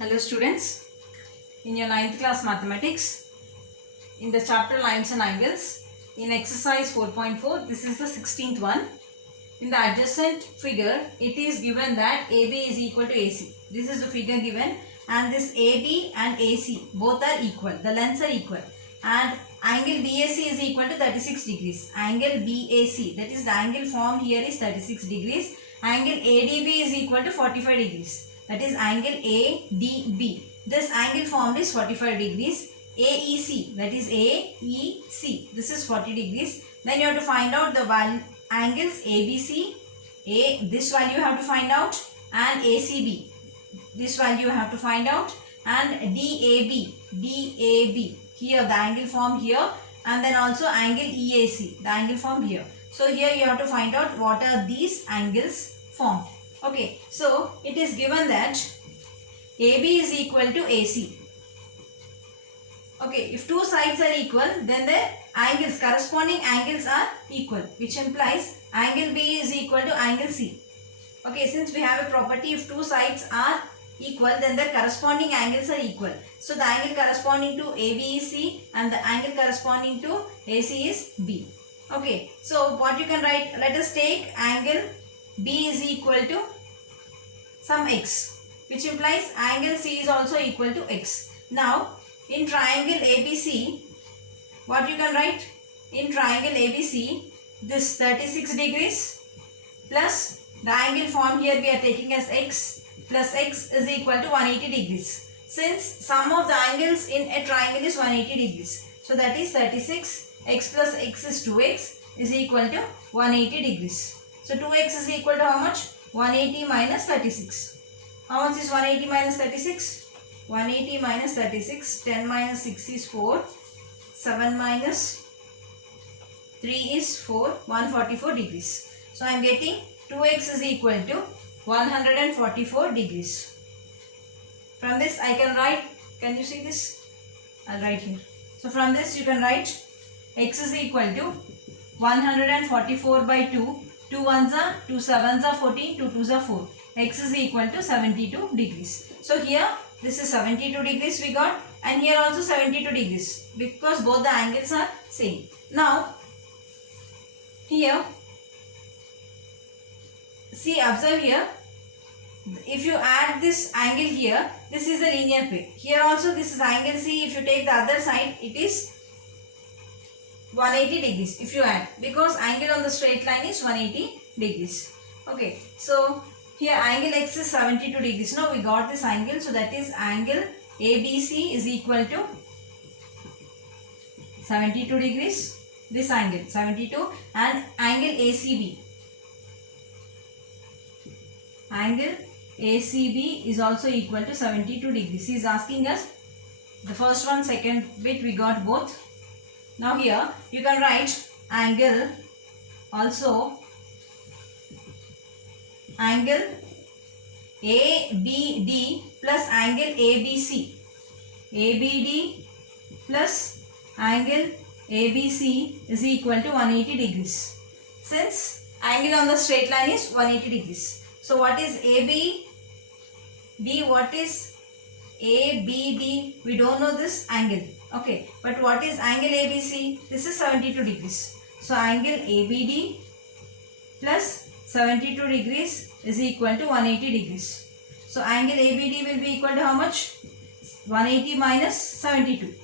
Hello students, in your 9th class mathematics, in the chapter lines and angles, in exercise 4.4, this is the 16th one. In the adjacent figure, it is given that AB is equal to AC. This is the figure given, and this AB and AC both are equal. The lengths are equal, and angle BAC is equal to 36 degrees. Angle BAC, that is the angle formed here, is 36 degrees. Angle ADB is equal to 45 degrees. That is angle ADB. This angle formed is 45 degrees. AEC, that is AEC, this is 40 degrees. Then you have to find out the angles ABC, this value you have to find out, and ACB, this value you have to find out, and DAB, here the angle formed here, and then also angle EAC, the angle formed here. So here you have to find out what are these angles formed. Okay, so it is given that AB is equal to AC. Okay, if two sides are equal, then the angles, corresponding angles are equal, which implies angle B is equal to angle C. Okay, since we have a property, if two sides are equal, then the corresponding angles are equal. So the angle corresponding to AB is C, and the angle corresponding to AC is B. Okay, so what you can write, let us take angle B is equal to some x, which implies angle C is also equal to x. Now, in triangle ABC, what you can write? In triangle ABC, this 36 degrees plus the angle formed here we are taking as x plus x is equal to 180 degrees. Since sum of the angles in a triangle is 180 degrees. So that is 36, x plus x is 2x is equal to 180 degrees. So 2x is equal to how much? 180 minus 36. How much is 180 minus 36? 180 minus 36, 10 minus 6 is 4, 7 minus 3 is 4, 144 degrees. So I am getting 2x is equal to 144 degrees. From this I can write, can you see this? I will write here. So from this you can write x is equal to 144 by 2, 2 ones are 2 sevens are 14, 2 twos are 4. X is equal to 72 degrees. So here this is 72 degrees we got, and here also 72 degrees because both the angles are same. Now here, see, observe here, if you add this angle here, this is a linear pair. Here also this is angle C. If you take the other side, it is 180 degrees if you add, because angle on the straight line is 180 degrees. Okay, so here angle x is 72 degrees. Now we got this angle, so that is angle ABC is equal to 72 degrees. This angle 72, and angle ACB. Angle ACB is also equal to 72 degrees. He is asking us the first one, second bit we got both. Now here you can write angle also angle ABD plus angle ABC. ABD plus angle ABC is equal to 180 degrees. Since angle on the straight line is 180 degrees. So what is ABD? What is ABD? We don't know this angle. Okay. But what is angle ABC? This is 72 degrees. So angle ABD plus 72 degrees is equal to 180 degrees. So angle ABD will be equal to how much? 180 minus 72.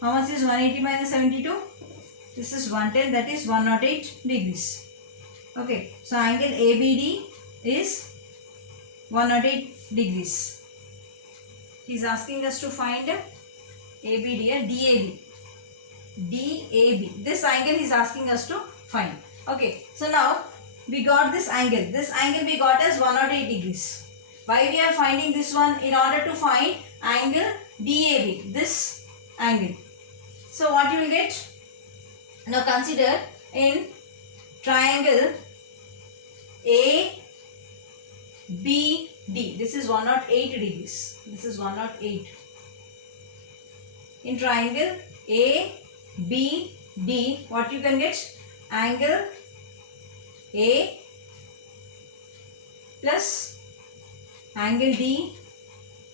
How much is 180 minus 72? This is 110, that is 108 degrees. Okay, so angle ABD is 108 degrees. He is asking us to find ABD and DAB. DAB. This angle he is asking us to find. Okay, so now we got this angle. This angle we got as 108 degrees. Why we are finding this one? In order to find angle DAB, this angle. So what you will get? Now consider in triangle ABD. This is 108 degrees. This is 108. In triangle ABD, what you can get? Angle A plus angle D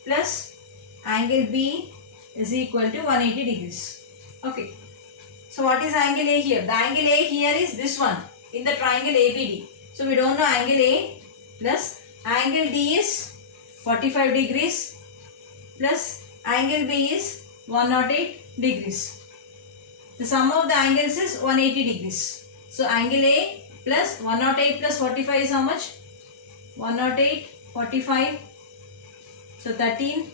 plus angle B is equal to 180 degrees. Okay. So what is angle A here? The angle A here is this one in the triangle ABD. So we don't know angle A plus angle D is 45 degrees plus angle B is 108 degrees. The sum of the angles is 180 degrees. So angle A plus 108 plus 45 is how much? 108, 45. So 13,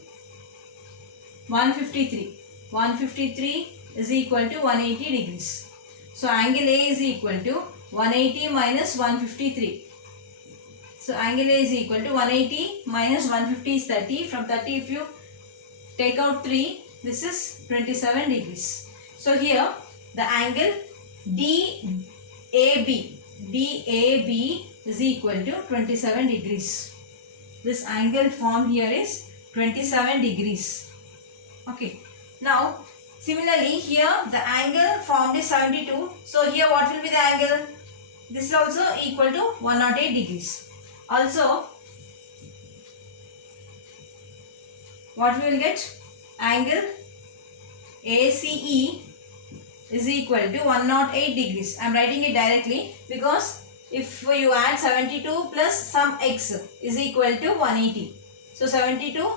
153. 153 is equal to 180 degrees. So angle A is equal to 180 minus 153. So angle A is equal to 180 minus 150 is 30. From 30 if you take out 3, this is 27 degrees. So here the angle DAB is equal to 27 degrees. This angle formed here is 27 degrees. Okay. Now similarly here the angle formed is 72. So here what will be the angle? This is also equal to 108 degrees. Also what we will get? Angle ACE is equal to 108 degrees. I am writing it directly because if you add 72 plus some x is equal to 180. So 72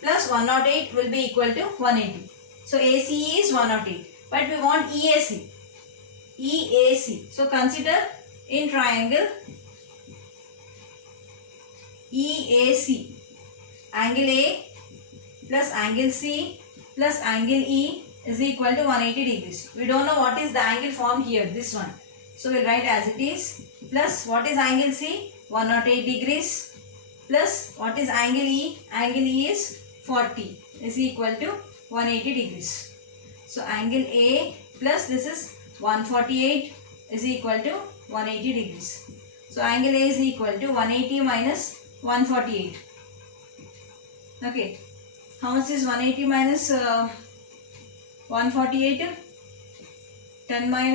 plus 108 will be equal to 180. So ACE is 108. But we want EAC. EAC. So consider in triangle EAC. Angle A plus angle C plus angle E is equal to 180 degrees. We don't know what is the angle formed here, this one. So we'll write as it is, plus what is angle C? 108 degrees, plus what is angle E? Angle E is 40 is equal to 180 degrees. So angle A plus this is 148 is equal to 180 degrees. So angle A is equal to 180 minus 148. Okay. How much is 180 minus 148? 10 minus